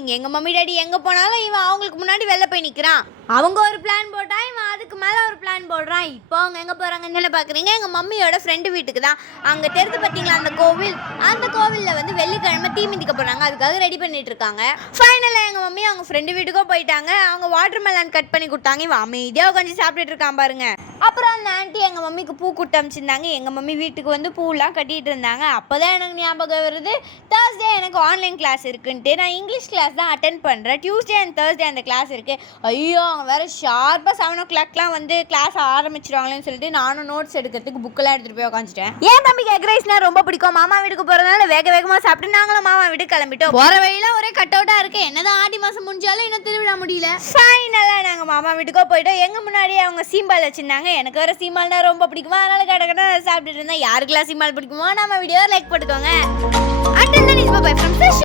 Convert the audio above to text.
இங்கே எங்கள் mummy daddy எங்கே போனாலும் இவன் அவங்களுக்கு முன்னாடி வெளில போய் நிற்கிறான். அவங்க ஒரு பிளான் போட்டா இவன் அதுக்கு மேலே ஒரு பிளான் போடுறான். இப்போ அவங்க எங்கே போகிறாங்கன்னு என்ன பார்க்குறீங்க? எங்கள் மம்மியோட ஃப்ரெண்டு வீட்டுக்கு தான். அங்கே தெரிஞ்சு பார்த்தீங்களா அந்த கோவில், அந்த கோவிலில் வந்து வெள்ளிக்கிழமை தீ மிதிக்க போகிறாங்க. அதுக்காக ரெடி பண்ணிட்டு இருக்காங்க. ஃபைனலாக எங்கள் மம்மி அவங்க ஃப்ரெண்டு வீட்டுக்கோ போயிட்டாங்க. அவங்க வாட்டர் மெலன் கட் பண்ணி கொடுத்தாங்க. இவன் அமைதியாக உட்காந்து சாப்பிட்டுட்டு இருக்கான் பாருங்க. அப்புறம் அந்த ஆண்டி எங்கள் மம்மிக்கு பூ கொடுத்து அமைச்சிருந்தாங்க. எங்கள் மம்மி வீட்டுக்கு வந்து பூலாம் கட்டிகிட்டு இருந்தாங்க. அப்போ தான் எனக்கு ஞாபகம் வருது, தேர்ஸ்டே எனக்கு ஆன்லைன் கிளாஸ் இருக்குன்ட்டு. நான் இங்கிலீஷ் கிளாஸ் தான் அட்டென்ட் பண்ணுறேன். டியூஸ்டே அண்ட் தேர்ஸ்டே அந்த கிளாஸ் இருக்குது. ஐயோ அவங்க வேறு ஷார்ப்பாக 7 o'clockலாம் வந்து கிளாஸ் ஆரம்பிச்சிருவாங்களேன்னு சொல்லிட்டு நானும் நோட்ஸ் எடுக்கிறதுக்கு புக்கெல்லாம் எடுத்துகிட்டு போய் உட்காந்துட்டேன். ஏன் தம்பிக்கு எக் ரைஸ்னால் ரொம்ப பிடிக்கும். மாமா வீட்டுக்கு போகிறதுனால வேகமாக சாப்பிட்டு நாங்களும் மாமா வீட்டுக்கு கிளம்பிட்டோம். போகிற வழியில் ஒரே கட் அவுட்டாக இருக்குது. என்னதான் ஆடி மாதம் முடிஞ்சாலும் இன்னும் திருவிழா முடியல. ஃபைனலாக நாங்கள் மாமா வீட்டுக்கோ போயிட்டோம். எங்கள் முன்னாடியே அவங்க சீம்பால் வச்சுருந்தாங்க. எனக்கு வேறு சீம்பால்னா ரொம்ப பிடிக்குமா, அதனால கடை சாப்பிட்டுட்டு இருந்தேன். யாருக்கெல்லாம் சீம்பால் பிடிக்குமோ நம்ம வீடியோ லைக் போட்டுக்கோங்க.